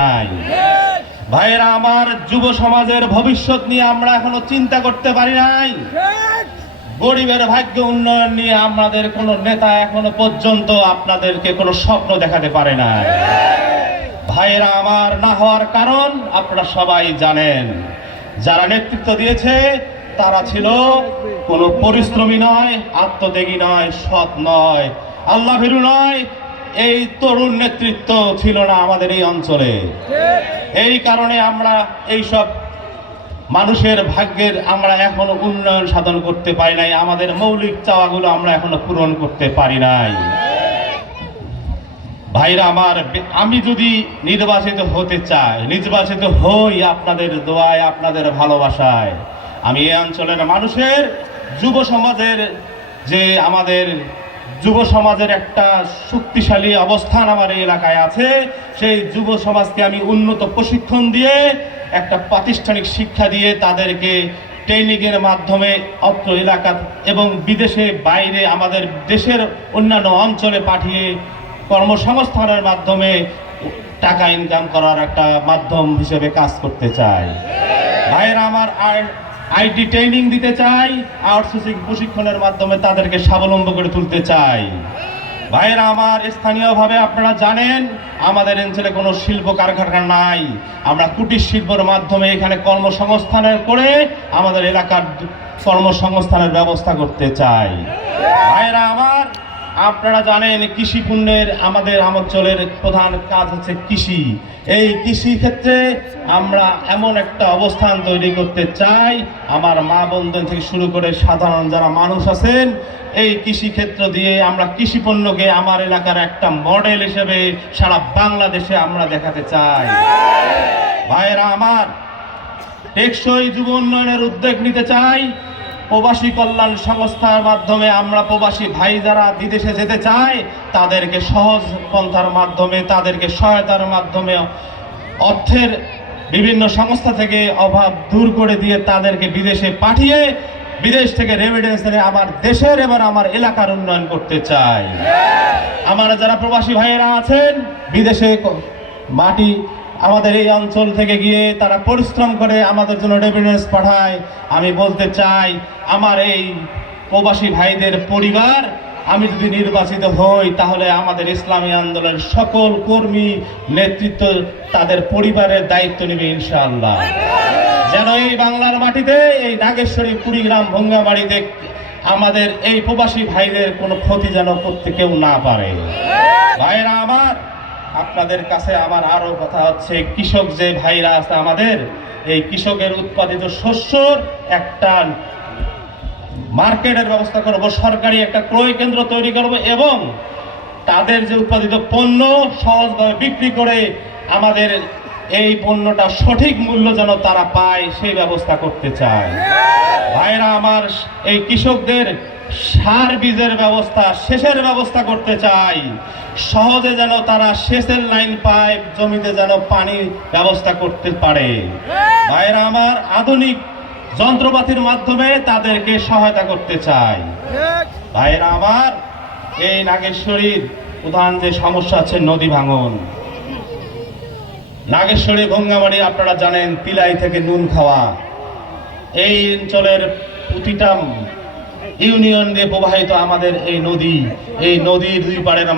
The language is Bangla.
নাই। ভাইয়েরা আমার, যুব সমাজের ভবিষ্যৎ নিয়ে আমরা এখনো চিন্তা করতে পারি নাই। গরিবের ভাগ্য উন্নয়ন নিয়ে আমাদের কোন নেতা এখনো পর্যন্ত আপনাদেরকে কোনো স্বপ্ন দেখাতে পারে নাই। ভাইয়েরা আমার, না হওয়ার কারণ আপনারা সবাই জানেন। যারা নেতৃত্ব দিয়েছে তারা ছিল কোনো পরিশ্রমী নয়, আত্মত্যাগী নয়, সৎ নয়, আল্লাহ ভীরু নয়। এই তরুণ নেতৃত্ব ছিল না আমাদের এই অঞ্চলে। এই কারণে আমরা এইসব মানুষের ভাগ্যের আমরা এখনো উন্নয়ন সাধন করতে পারি নাই। আমাদের মৌলিক চাওয়াগুলো আমরা এখনো পূরণ করতে পারি নাই। ভাইরা আমার, আমি যদি নির্বাচিত হতে চাই, নির্বাচিত হই আপনাদের দোয়ায়, আপনাদের ভালোবাসায়। আমি এই অঞ্চলের মানুষের, যুব সমাজের, যে আমাদের যুব সমাজের একটা শক্তিশালী অবস্থান আমার এই এলাকায় আছে, সেই যুব সমাজকে আমি উন্নত প্রশিক্ষণ দিয়ে, একটা প্রাতিষ্ঠানিক শিক্ষা দিয়ে, তাদেরকে ট্রেনিংয়ের মাধ্যমে অত্র এলাকা এবং বিদেশে বাইরে আমাদের দেশের অন্যান্য অঞ্চলে পাঠিয়ে কর্মসংস্থানের মাধ্যমে টাকা ইনকাম করার একটা মাধ্যম হিসেবে কাজ করতে চাই। ভাইয়েরা আমার, আইটি ট্রেনিং দিতে চাই, আউটসোর্সিং প্রশিক্ষণের মাধ্যমে তাদেরকে স্বাবলম্বী করে তুলতে চাই। ভাইয়েরা আমার, স্থানীয়ভাবে আপনারা জানেন আমাদের অঞ্চলে কোনো শিল্প কারখানা নাই। আমরা কুটির শিল্পের মাধ্যমে এখানে কর্মসংস্থানের করে আমাদের এলাকার কর্মসংস্থানের ব্যবস্থা করতে চাই। ভাইয়েরা আমার, আপনারা জানেন কৃষি পণ্যের আমাদের অঞ্চলের প্রধান কাজ হচ্ছে কৃষি। এই কৃষি ক্ষেত্রে আমরা এমন একটা অবস্থান তৈরি করতে চাই, আমার মা বোনদের থেকে শুরু করে সাধারণ যারা মানুষ আছেন, এই কৃষি ক্ষেত্র দিয়ে আমরা কৃষি পণ্যকে আমার এলাকার একটা মডেল হিসেবে সারা বাংলাদেশে আমরা দেখাতে চাই। ভাইয়েরা আমার, টেকসই যুব উন্নয়নের উদ্যোগ নিতে চাই। প্রবাসী কল্যাণ সংস্থার মাধ্যমে আমরা প্রবাসী ভাই যারা বিদেশে যেতে চায় তাদেরকে সহজ পন্থার মাধ্যমে, তাদেরকে সহায়তার মাধ্যমে, অর্থের বিভিন্ন সংস্থা থেকে অভাব দূর করে দিয়ে তাদেরকে বিদেশে পাঠিয়ে বিদেশ থেকে রেমিটেন্স এনে আমার দেশের এবং আমার এলাকার উন্নয়ন করতে চাই। আমার যারা প্রবাসী ভাইয়েরা আছেন বিদেশে, মাটি আমাদের এই অঞ্চল থেকে গিয়ে তারা পরিশ্রম করে আমাদের জন্য রেমিটেন্স পাঠায়, আমি বলতে চাই আমার এই প্রবাসী ভাইদের পরিবার, আমি যদি নির্বাচিত হই তাহলে আমাদের ইসলামী আন্দোলনের সকল কর্মী নেতৃত্ব তাদের পরিবারের দায়িত্ব নেবে ইনশাআল্লাহ। যেন এই বাংলার মাটিতে, এই নাগেশ্বরী, কুড়িগ্রাম, ভঙ্গাবাড়িতে আমাদের এই প্রবাসী ভাইদের কোনো ক্ষতি যেন করতে কেউ না পারে। ভাইরা আমার, আপনাদের কাছে আমার আরো কথা হচ্ছে, কৃষক যে ভাইরা আছে আমাদের, এই কৃষকের উৎপাদিত শস্যর একটা মার্কেটের ব্যবস্থা করব, সরকারি একটা ক্রয় কেন্দ্র তৈরি করব এবং তাদের যে উৎপাদিত পণ্য সহজভাবে বিক্রি করে আমাদের এই পণ্যটা সঠিক মূল্য যেন তারা পায় সেই ব্যবস্থা করতে চায়। ভাইরা আমার, এই কৃষকদের সার বীজের ব্যবস্থা, সেচের ব্যবস্থা করতে চাই। সহজে যেন তারা সেচের লাইন পায়, জমিতে যেন পানি ব্যবস্থা করতে পারে। ভাইরা আমার, আধুনিক যন্ত্রপাতির মাধ্যমে তাদেরকে সহায়তা করতে চাই। ভাইরা আমার, এই নাগেশ্বরীর প্রধান যে সমস্যা আছে নদী ভাঙন। নাগেশ্বরী, ভঙ্গামাড়ি আপনারা জানেন পিলাই থেকে নুন খাওয়া, এই অঞ্চলের প্রতিটা ইউনিয়ন দিয়ে প্রবাহিত আমাদের এই নদী, এই নদীর দুই পাড়ের